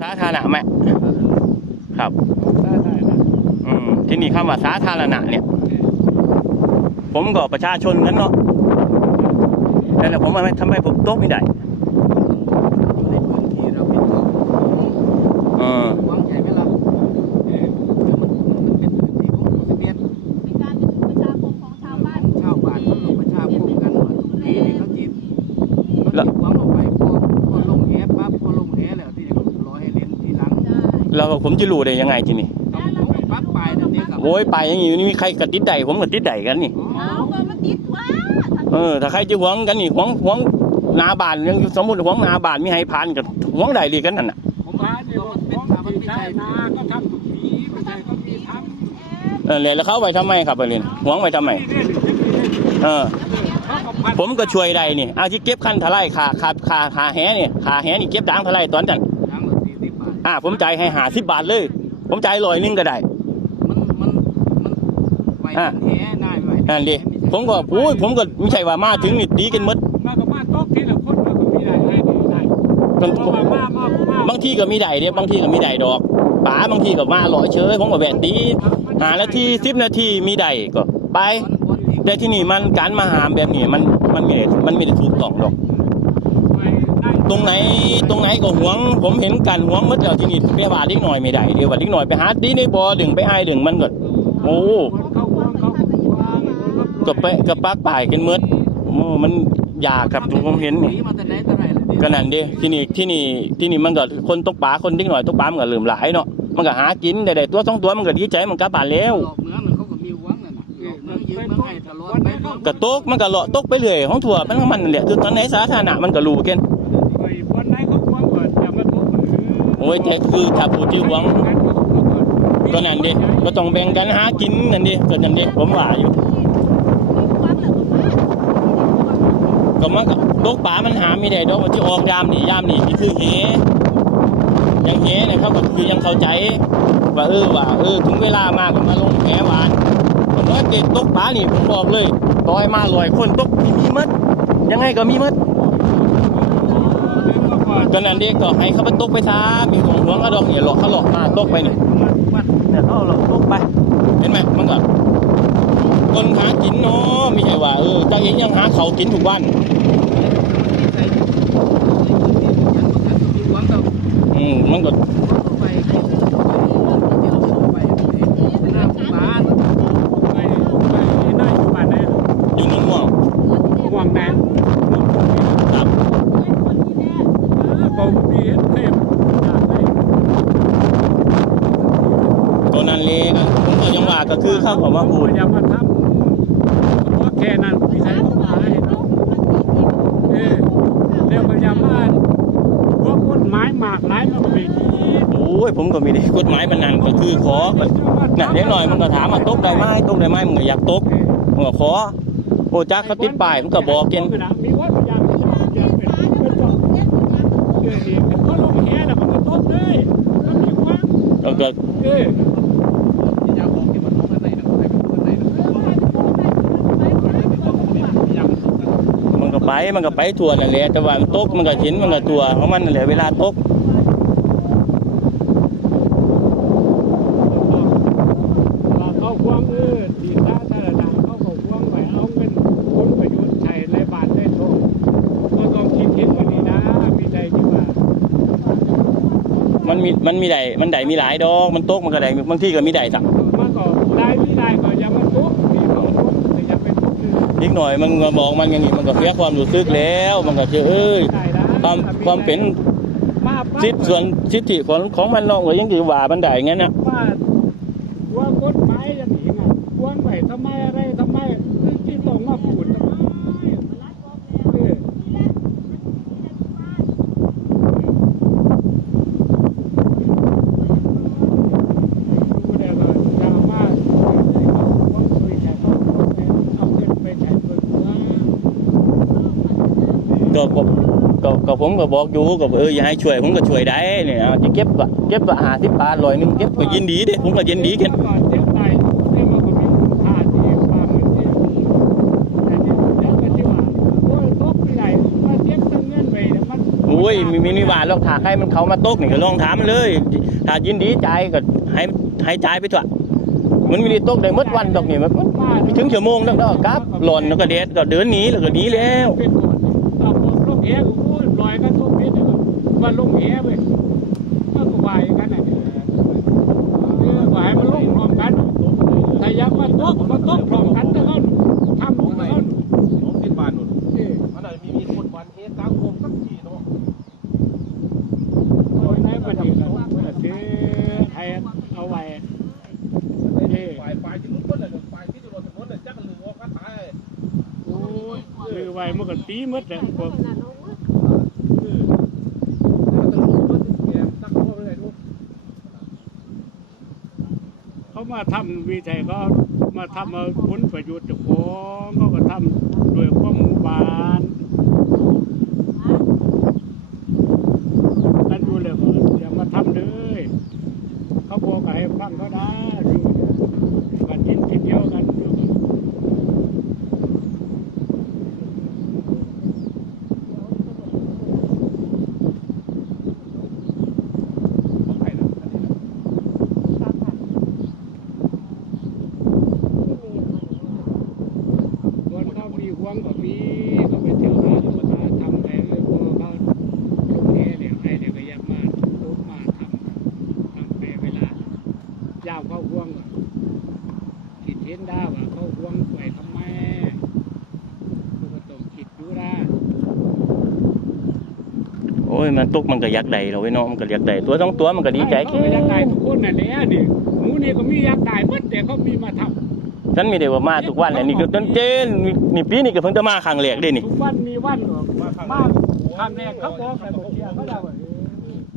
สาธารณะไหมครับได้ได้นะอืมที่นี่คำว่าสาธารณะเนี่ย ผมก็ประชาชนกันเนาะแต่แล้วผมว่าทำไมผมโต๊ะไม่ได้ อยู่ในพื้นที่เราเป็นของ เออ หวังใหญ่ไหมล่ะเออมันมันเป็นพื้นที่ของทะเบียน เป็นการประชาคมของชาวบ้าน ชาวบ้านเขาลงประชาคมกันว่านี่นี่เขาจีบเขาจีบหวังออกไปพอพอลงแหปั๊บพอลงแหแล้วที่เขารอให้เล่นทีหลัง ใช่ แล้วผมจะรู้ได้ยังไงทีนี่เขาก็ปั๊บไปเดี๋ยวนี้กับโอ้ยไปอย่างนี้นี่มีใครกระติดใดผมกระติดใดกันนี่เอาก็มาติดว่าเออถ้าใครจะหวงกันนี่หวงหวงหนาบานยังสมมติหวงหนาบานมีให้ผ่านกับหวงใดดีกันนั่นน่ะผมว่าเนี่ยว่าของที่ใช่นาก็ทำทุกทีไม่ใช่ก็มีทำเออแล้วเขาไปทำไมครับไปเรียนหวงไปทำไมนี่เนี่ยถึงจะมีเออเขาก็พันผมก็ช่วยได้นี่เอาที่เก็บขั้นเทลายขาขาขาขาแหนี่ขาแหนี่เก็บดังเทลายตอนนั้น อ่าผมจ่ายให้หาสิบบาทเลย ผมจ่ายร้อยหนึงก็ได้ มันมันมันไปแหน่ายไปนั่นดิผมก็โอ้ยผมก็ไม่ใช่ว่ามาถึงนี่ตีกันหมดมากับมาโต๊ะทีละคนมาก็มีได้ได้ได้บางเพราะว่ามามามาบางทีก็มีได้เด้บางทีก็มีได้ดอกป๋าบางทีก็มาหล่อเชยผมก็แบกตีหานาทีสิบนาทีมีได้ก็ไปวันที่แต่ที่นี่มันการมาหามแบบนี้มันมันไม่ได้มันไม่ได้ถูกต้องหรอกไปได้ ตรงไหนตรงไหนก็หวง ผมเห็นกันหวงหมดแล้วที่นี่ไปว่าเล็กหน่อยไม่ได้เดี๋ยวว่าเล็กหน่อยไปหาตีในบ่อดึงไปไอ้ดึงมันก็โอ้คนเข้าวังเขาวางรถก็ไปก็ปักป่ายกันหมดโอ้มันยากครับผมเห็นนี่มาแนแต่ไรเลยก็นั่นดิที่นี่ที่นี่ที่นี่มันก็คนตกปลาคนเล็กหน่อยตกปลามันก็เริ่มหลายเนาะมันก็หากินได้ๆตัวสองตัวมันก็ดีใจมันกลับบ้านแล้วกเมืองมันเขาก็มีหวังนั่นน่ะตลอดไปเขาก็ตกมันก็เลาะตกไปเรื่อยของถั่วมันของมันนั่นแหละคือตอนไหนสาธารณะมันก็รู้กัน ไปวันไหนเขาควงก่อนจะมาทุบคน โอ้ยแต่คือถ้าผู้ที่หวงก็นั่นดิก็ต้องแบ่งกันหากินนั่นดิก็นั่นดิผมว่าอยู่ก็มันก็ตกปลามันหาไม่ได้ดอกที่ออกยามนี่ยามนี่นี่คือเหยังเหนะครับก็คือยังเข้าใจว่าเออว่าเออถึงเวลามากก็มาลงแหหวานผมว่าเด็กตกปลานี่ผมบอกเลยลอยมาลอยคนตกมีมีมัดยังไงก็มีมัด ก็นั่นเด็กก็ให้เขาไปตกไปซะมีห่วงห่วงก็ดอกเนี่ยหลอกเขาหลอกมาตกไปนี่เนี่ยเขาหลอกตกไป เห็นไหมมันก็คนหากินเนาะไม่ใช่ว่าเออเจ้าเองยังหาเขาวกินทุกวัน ใส่มีหวังเรา อืมมันก็ ไปไปหน้าบ้าน ไปไปหน้าอยู่บ้านไหน อยู่นุ่งม่วง ห่วงแดง ครับ ผมมีเห็นเทพอยากได้ ตัวนั้นเลยก็ผมก็ยังว่าก็คือเข้าเของมาพูดอย่ามาทำเพราะแค่นั้นพี่ชายเขามาให้เออเรียกว่าอย่ามาพวกกฎหมายหมากหลายมันก็ไม่ดีโอ้ยผมก็มีได้กฎหมายบันนันก็คือขอน่ะเด็กหน่อยมันก็ถามว่าตกได้ไหมตกได้ไหมมันก็อยากตกมันก็ขอโอ้จักเขาติดป้ายมันก็บอกกินมีวัดอยากจะอยากเป็นเป็นจ มันก็ไปมันก็ไปทั่วนั่นแหละแต่ว่ามันตกมันก็เห็นมันก็ตัวของมันนั่นแหละเวลาตกว่าเขาควงเออที่สาธารณะเขาก็ควงไปเอาเงินผลประโยชน์ใช้ในบ้านในโซ่ก็ต้องคิดเห็นวันนี้นะมีใจที่ว่ามันมีมันมีได้มันได้มีหลายดอกมันตกมันก็ได้บางทีก็มีได้สักมันก็ได้ นิดหน่อยมันก็บอกมันอย่างนี้มันก็เสียความรู้สึกแล้ว มันก็เชื่อเอ้ยได้นะความความเป็นมาปั๊บสิทธิส่วนสิทธิของของมันเนาะก็ยังสิว่ามันได้งั้นน่ะว่าว่ากฎหมายอย่างนี้ไงควรไปทำไมอะไรทำไมที่ต้องมาพูดทำไมเออ ดูแลเราชาวบ้านคนคุยแชร์เอาเงินไปใช้เพื่อ ก็ก็ ก็ผมก็บอกอยู่ก็เอออย่าให้ช่วยผมก็ช่วยได้เนี่ยจะเก็บอะเก็บอะหาสิบบาทร้อยนึงเก็บก็ยินดีเด้ผมก็ยินดีกันอนเจ็บตายเนี่ยมันมีคุณค่าที่ความมันที่แต่เนี่ยแล้วก็ที่ว่าโอ้ยตกที่ไหนมาเจ็บทั้งเงินไปเนี่ยมันโอ้อ้ยมีมีนิวาหรอกถ้าใครมันเขามาตกนี่ก็ลองถามมันเลยถ้ายินดีใจก็ให้ให้ใจไปเถอะมันมีได้ตกได้หมดวันดอกนี่มันมันไม่ถึงชั่วโมงแล้วก็กลับหล่นแล้วก็เด็ดก็เดินหนีแล้วก็หนีแล้ว ว่าลงแหเว้ยมันก็วายกันน่ะเออวายมันลงพร้อมกันถ้าอยากมาตกมาตกพร้อมกันแต่เขาทำบุญเขาน้องติดบ้านนู่นเอออันนั้นมีมีคนวันเฮกลางโคมสักทีเนาะคนไหนมันดีแล้วมันซื้อไทยเอาไว้ฝ่ายฝ่ายที่นู้นเพิ่นน่ะฝ่ายที่ถนนถนนน่ะจักลือออกกันตายโอ้ยซื้อไว้มันก็ตีหมดเลยพวก เออแล้วก็ต้องรู้ว่าสิแกมตักพ่อไปไหนดู เขา มาทำวิจัยก็มาทำมาผลประโยชน์จากของเขาก็ทำโดวยความหมู่บานอันดูเลยว่าอย่ามาทำเลย เขาบอกให้ฟังเขาได้อยู่กันยินทีเดียวกันอยู่ ของใครนะอันนี้นะ คนเขามีหวงก็มีก็ไปเที่ยวหาธรรมดาทำไปเลยพอเขาช่วงนี้เนี่ยใครเนี่ยก็อยังมาลุกมาทำทำไปเวลายามเขาห่วงก็คิดเห็นได้ว่าเขาห่วงไปทำไมเขาก็ต้องคิดดูนะ โอ้ ยมันตกมันก็อยากได้เราไว้เนาะมันก็อยากได้ตัวสองตัวมันก็ดีใจเขาแค่ก็อยากได้ทุกคนนั่นแหละนี่หมูนี่ก็มีอยากได้เบิดแต่เขามีมาทำฉันมีแต่ว่ามาทุกวันแหละนี่ก็ต้นเจนนี่นี่ปีนี้ก็เพิ่งจะมาครั้งแรกเด้นี่ทุกวันมีวันหรอกมาข้างมาทำแรกเขาบอกใส่บอกเชียร์เขาได้ว่า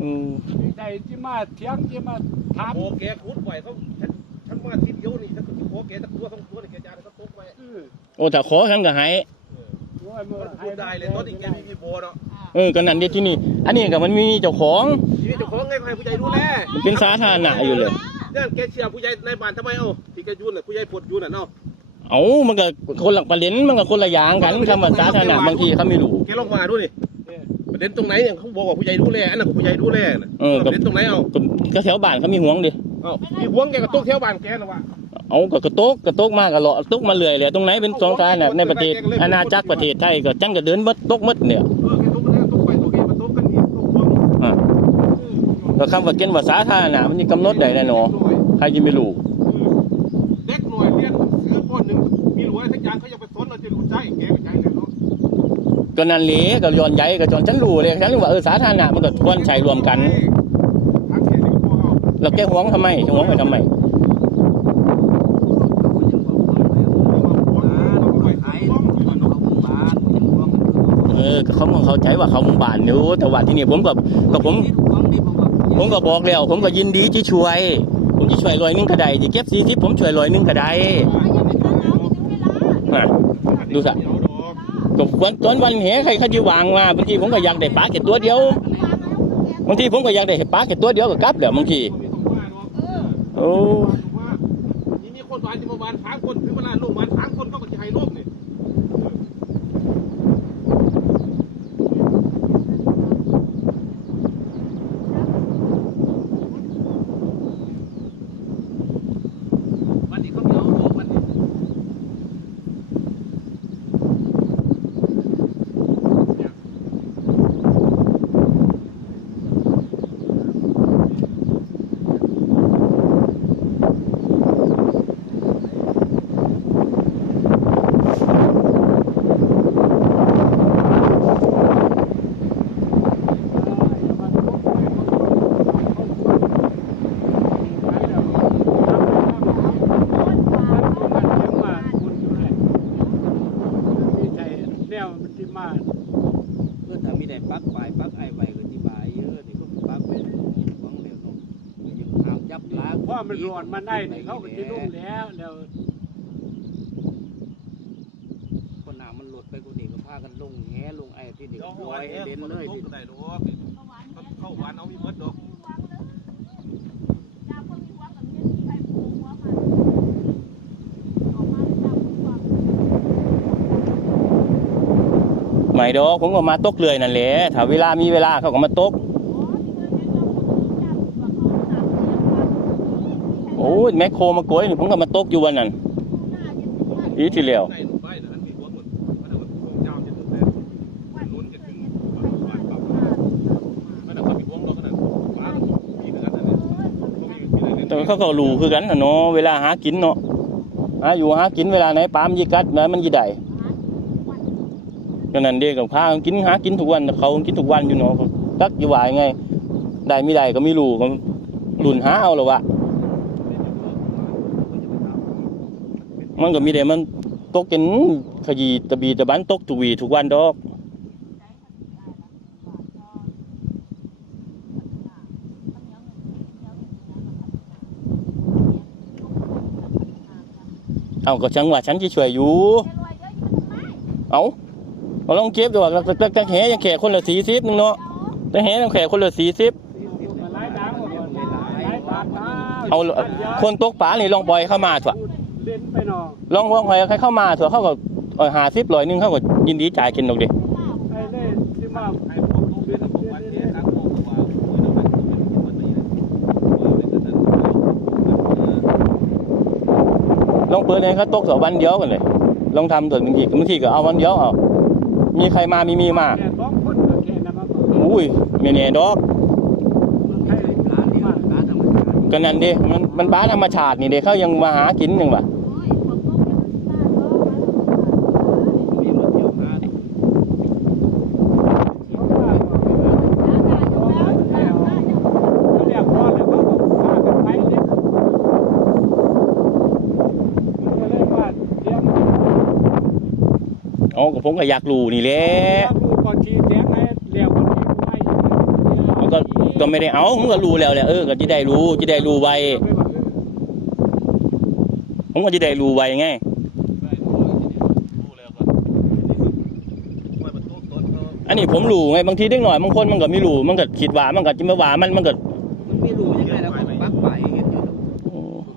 อืมดีใจที่มาเถียงที่มาถามโอ้แกขุดไว้เขาฉันฉันมาทีเดียวนี่ฉันก็สิขอแกสักตัวสองตัวนี่แกจะเอาเขาตกไว้เออโอ้ถ้าขอฉันก็ให้โอ้ยมือมัน พูดได้เลยตอนนี้แกมีมีโบเนาะเออก็นั่นเดีที่นี่ อันนี้ก็มันมีเจ้าของทีนี้เจ้าของไงก็ให้ผู้ใหญ่ดูแลมันเป็นสาธารณะอยู่เลยเนี่ยแกเชียร์ผู้ใหญ่ในบ้านทำไมเอ้าที่แกยุ่นน่ะผู้ใหญ่ปวดยุ่นน่ะเนาะเอามันก็คนละประเด็นมันก็คนละอย่างกันคำว่าสาธารณะบางทีเขาไม่รู้แกลองมาดูนี่ประเด็นตรงไหนเนี่ยเขาบอกว่าผู้ใหญ่ดูแลอันนั้นก็ผู้ใหญ่ดูแลน่ะเออประเด็นตรงไหนเอาก็ก็แถวบ้านเขามีห่วงดิเอ้ามีหวงแกก็ตกแถวบ้านแกน่ะว่ะ เอาก็กระโตกกระโตกมากก็เลาะตกมาเรื่อยเลยตรงไหนเป็นสองการน่ะในประเทศอาณาจักรประเทศไทยก็จังก็เดินมดตกมดเนี่ยเออแกตกกันตกไปตกแกมาตกกันอีกตกหวงอะก็คำว่าเกณฑ์ว่าสาธารณะมันนี่กำหนดได้แน่นอนใครจะไม่รู้เด็กหน่อยเรียนซื้อปอนหนึ่งมีหลวยทั้งอย่างเขายังไปสอนเราจะรู้ใจแกไปใจเลยเนาะก็นั่นแหละก็ย้อนใหญ่ก็จนฉันรู้เลยฉันรู้ว่าเออสาธารณะมันก็ควรใช้รวมกันทักแกนี่ก็พอเอาแล้วแกห่วงทำไมจะห่วงไปทำไม เขายังบอกว่าแม่เราไปขายเราเขาหมู่บ้านยังร้องกัน อยู่เออก็เขาเข้าใจว่าเขาหมู่บ้านอยู่แต่ว่าที่นี่ผมก็ก็ผมนี่หวังดีบอกว่าผมก็บอกแล้ว ผมก็ยินดีที่ช่วย ผมจะช่วยร้อยหนึงก็ได้จะเก็บสี่สิบผมช่วยร้อยหนึงก็ได้ยังไม่ทันเอาถึงเวลาน่ะดูสิเอาดอกก็วันตอนวันเหใครเขาจะวางมาบางทีผมก็อยากได้ปลาแค่ตัวเดียวบางทีผมก็อยากได้ปลาแค่ตัวเดียวก็กลับแล้วบางทีมีตรงว่าเนาะโอ้ ว่านี่มีคนวานที่มาวานสามคนถึงเวลาลูกวานสามคนก็จะให้ลูกนี่ วันนี้เขาไม่เอาออกวันนี้ แนวมันที่มา เพื่อถ้ามีได้ปักปลายปักไอ้ไว้ก็ที่บายเยอะนี่ก็ปักไปหวังเดียวเนาะยังห้ามจับลา เพราะมันร้อนมาได้นี่เขาก็จะลุ่มแล้วแล้วคนหนามันหลุดไปกูนี่ก็พากันลงแหลงไอ้ที่นี่เดี๋ยวลวาอนยแอให้ร์เด่นคนเลยลูกที่ก็ได้ดอกเข้าวานเอามีเบิดดอกจากคนมีหวังกับเมียที่ใครผูกหัวมันออกมาจากหัวไม่ไม่ดอกผมก็มาตกเรื่อยนั่นแหละถ้าเวลามีเวลาเขาก็มาตก อ้ยแมคโครมาโกยนี่ผมก็มาตกอยู่วันนั้นอีที่แล้วในหนุ่มใบนะอันมีหัวหมดมันเอาหัวเจ้าจะถึงแต่ลุ้นจะถึงบาทบาทบาทไม่ได้เขามีหัวเราขนาดฟ้ามีขนาดนั้นเนี่ยเขามีมีอะไรแต่เล่นเขาก็รู้คือกันน่ะเนาะเวลาหากินเนาะหาอยู่หากินเวลาไหนปลามนยิกัดแล้วมันยิได้ก็นั่นเด้กับข้าวกินหากินทุกวันเขากินทุกวันอยู่เนาะตักอยู่ว่ายังไง ได้ไม่ได้ก็ไม่รู้ก็หลุนหาเอาหรอวะ มันก็มีแต่มันตกกันขยีตะบีตะบันตกทุกวีทุกวันดอก เอาก็ฉันว่าฉันจะช่วยอยู่ เอาเอาลองเก็บดูว่าต่แต่แต่แหยังแขกคนละสี่สิบนึงเนาะแต่แหยังแขกคนละสี่สิบเอาคนตกปลานี่ลองปล่อยเข้ามาเถอะ นไปหน่อลองลองปล่อยใครเข้ามาเถอะเขาก็หาสิบร้อยหนึงเขาก็ยินดีจ่ายกินดอกดิไอ้เล่นที่มาให้พวกลูกเล่นพวกวันเนี้ยตั้งโมกว่าหัวน้ำมันเป็นวันนี้ว่าเป็นขนาดนั้นลองเปิดให้เขาตกต่อวันเดียวกันเลย ลองทำตัวบางทีบางทีก็เอาวันเดียวเอา มีใครมามีมีมาเนี่ยสองคนก็แค่นั้นมาก่อนอุ้ยไม่แน่ดอกใช่ร้านเดียวร้านธรรมชาติก็นั่นดิมันมันปลาธรรมชาตินี่เด็เขายังมาหากินหนึ่งว่ะ มีมาเที่ยวงาน เรียกพ่อแล้วเขาก็พากันไปเนี่ยมันก็เลยว่าเลี้ยง อ๋อ ก็ผมก็อยากรู้นี่แหละเลี้ยงลูกก่อนทีแจ้งให้เลี้ยงคนที่ผู้ให้มันก็ก็ไม่ได้เอาผมก็รู้แล้วแหละเออก็จะได้รู้จะได้รู้ไวผมก็จะได้รู้ไวไงรู้แล้วก็ว่ามันทุกต้นเขาอันนี้ผมรู้ไงบางทีเด็กหน่อยบางคนมันก็ไม่รู้มันก็คิดว่ามันก็จะมาว่ามันมันก็มันไม่รู้ยังไงแล้วก็ปักไปเห็นอยู่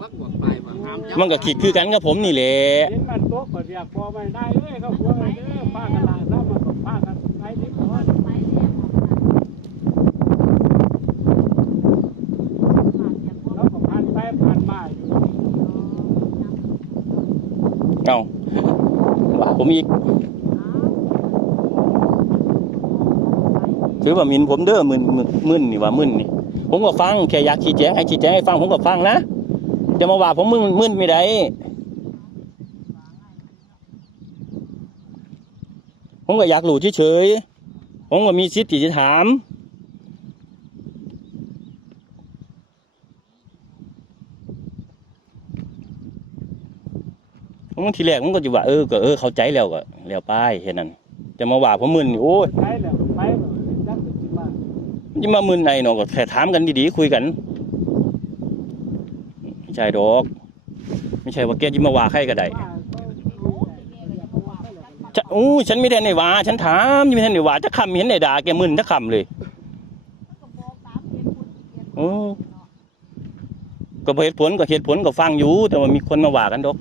ปักหัวไปว่าห้ามจับมันก็คิดคือกันกับผมนี่แหละเห็นมันโต๊ะก็เรียกพอไม่ได้เลยเขาหัวไปเด้อพากันลาซ้ำมันก็พากันไปที่ก่อนแล้วก็ผ่านไปผ่านมาอยู่ เอาว่าผมอีก ถือว่ามินผมเด้อมึนมึนมึนนี่ว่ามึนนี่ ผมก็ฟังแค่อยากชี้แจงให้ชี้แจงให้ฟังผมก็ฟังนะจะมาว่าผมมึนมึนไม่ได้ผมก็อยากรู้เฉยๆผมก็มีสิทธิ์ที่จะถาม ผมทีแรกผมก็จะว่าเออก็เออเข้าใจแล้วก็แล้วไปแค่นั้นจะมาว่าผมมึนนี่โอ้ยไปแล้วไปแล้วจักสิมามันจะมามึนไอ้เนาะก็แค่ถามกันดีๆคุยกันไม่ใช่ดอก ไม่ใช่ว่าแกจะมาว่าใครก็ได้จะอู้ฉันไม่ได้ในว่าฉันถามยังไม่ได้ในว่าจะคำเห็นในด่าแกมึนจะคำเลยโอ้ก็เหตุผลก็เหตุผลก็ฟังอยู่ แต่ว่ามีคนมาว่ากันดอก